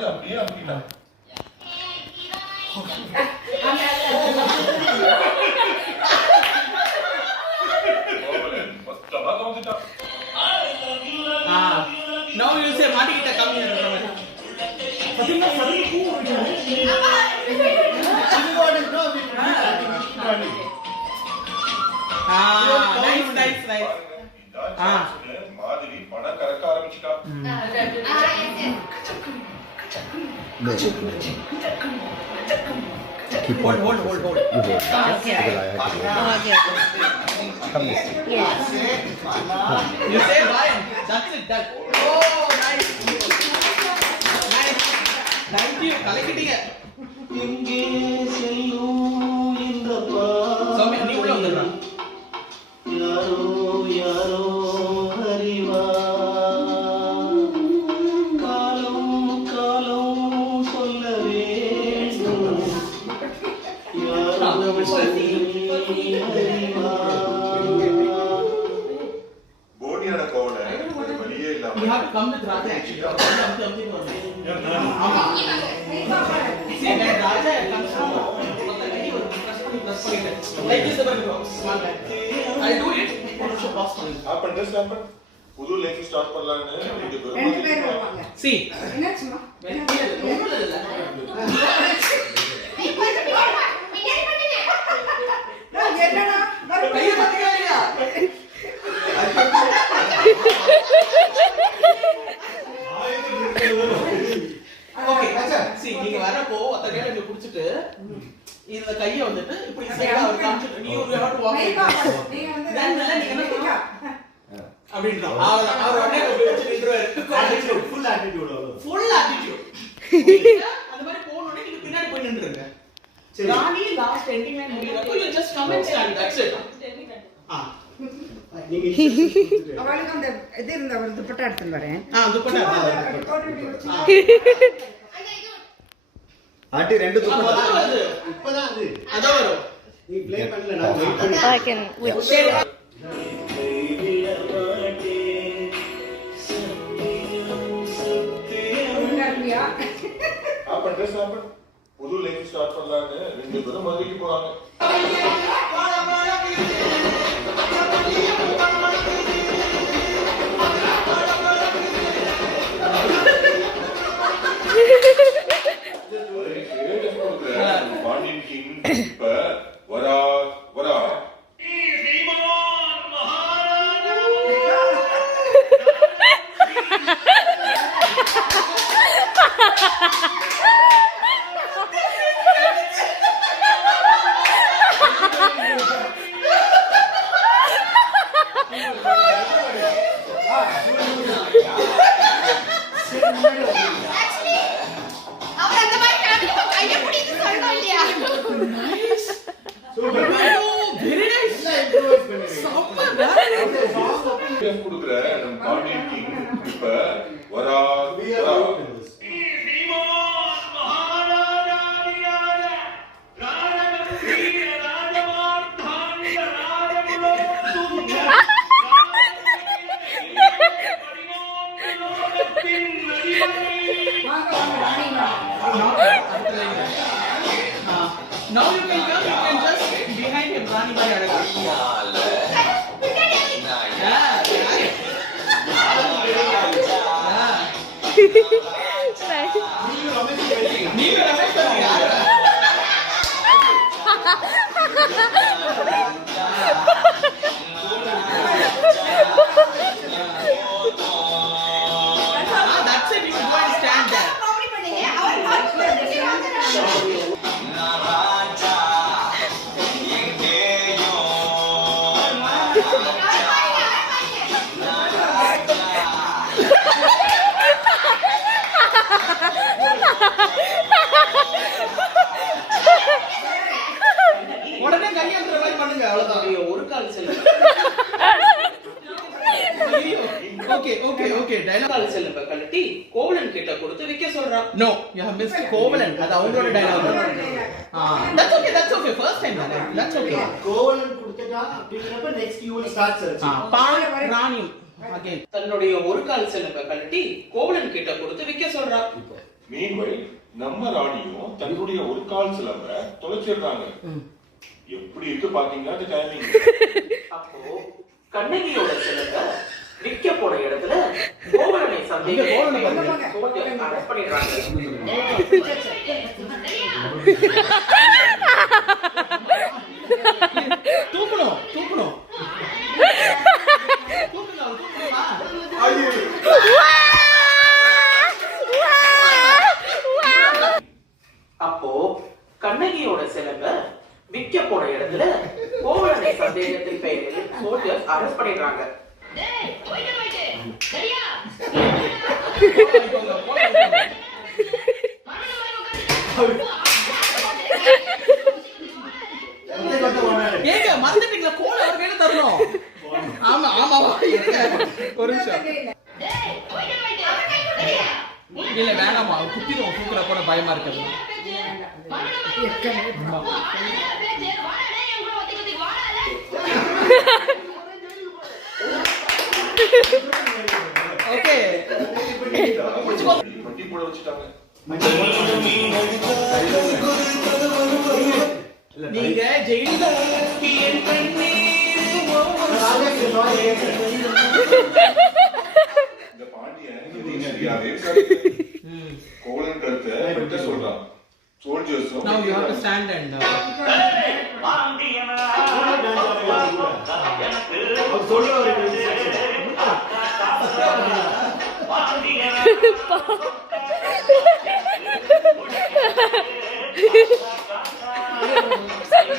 மாதிரி அப்படியே அமுக்கிட்டான். மொத்தமா தோந்துட்டான். Now you say மாட்டிக்கிட்ட கம்மி பாத்தீங்களா சரி பூ nice மாதிரி பணம் கறக்க ஆரம்பிச்சிட்டா. Keep hold. Okay. Come this. Yes. You say bye. That's it. Done. Oh, nice. Thank you. கலக்கிட்டீங்க. எங்கே செல்லும் இந்த சாமி நீ உள்ள வந்துடுறா. யாரோ அறிவா காலம் சொல்ல வேண்டும் யாரோ போனியான கோவல வழியே இல்லாம. You have to come with Raja actually. ஆமா. See when Raja comes from like this about the small guy. I'll do it. Boss for you. Off பண்ணு ஸ்டார்ட் பண்ணு. புது லைஃப் ஸ்டார்ட் பண்ணலாம்னு ரெண்டு பேரும் வருவாங்க. See. என்னாச்சுமா? என்னடா கைய பத்தியா? ஓகே see நீங்க வரப்போ அத கையில நீங்க புடிச்சிட்டு இந்த கைய வந்துட்டு இப்படி சைடா அவர் காமிச்சிட்டு நீ ஒரு ஹாட் வாக் நீங்க வந்து நீங்க என்ன பண்ணுங்க அப்படின்றா அவர் உடனே வச்சு நின்றுவாரு ஃபுல் ஆட்டிட்யூட் அந்த மாதிரி போனோனே நீங்க பின்னாடி போய் நின்றுங்க ராணி லாஸ்ட் எண்டிங் லைன் முடியறப்போ you just come and stand that's it நீங்க அவளுக்கு அந்த இது இருந்த ஒரு துப்பட்டா எடுத்துட்டு வரேன் துப்பட்டா ஆண்டி ரெண்டு துப்பட்டா இப்பதான் அது அத வரும் நீ ப்ளே பண்ணல நான் வெயிட் பண்ணி I can with ஆப் பண்ணு ஸ்டார்ட் பண்ணு. புது லைஃப் ஸ்டார்ட் பண்ணலாம்னு ரெண்டு பேரும் மதுரைக்கு போறாங்க. பாண்டியன் கிங் இப்ப வரா கொடுக்குற நம்ம பாண்டியன் கிங் இப்ப வரா Now you can come, you can just behind him, Rani Bhai Adaga. நீங்க ரமேஷ் யாரு? That's it, you can go and stand there. உடனே கையெழுத்துற மாதிரி பண்ணுங்க அவ்வளவுதான் ஒரு கால் செல்லுங்க ஓகே டயலாக் செல்லுங்க கழட்டி கோவலன் கிட்ட கொடுத்து விக்க சொல்றா no you have missed Kovalan அது அவங்களோட dialogue that's okay first time that's okay Kovalan கொடுத்தா அப்படிங்கறப்ப next you will start search ball Rani again தன்னுடைய ஒரு கால் செல்லுங்க கழட்டி கோவலன் கிட்ட கொடுத்து விக்க சொல்றா மீன்வை நம்ம ராணியும் தன்னுடைய ஒரு கால் சிலம்ப தொலைச்சிடுறாங்க. எப்படி இருக்கு பாத்தீங்களா அந்த டைமிங்? அப்போ கண்ணகியோட சிலங்க விற்க போற இடத்துல கோவலனை சந்தேகம் அரெஸ்ட் பண்ணிடுறாங்க. தூக்கணும் தூக்கணும் அப்போ கண்ணகியோட சிலங்க விற்க போற இடத்துல கோவலனை சந்தேகத்தின் பெயரில் சோல்ஜர்ஸ் அரெஸ்ட் பண்ணிடுறாங்க. ஏங்க மறந்துட்டீங்களா? கோல அவர் கையில தரணும். ஆமா ஆமாவா இருங்க ஒரு நிமிஷம். இல்ல வேணாமா குத்திடுவோம் தூக்குற கூட பயமா இருக்குது. ஓகே வண்டி போட வச்சுட்டாங்க. நீங்க ஜெயில இந்த பாண்டியன் சரியாவே கோவலன் கருத்தை பற்றி சொல்றான். சோல்ஜர்ஸும் now you have to stand and சொல்ற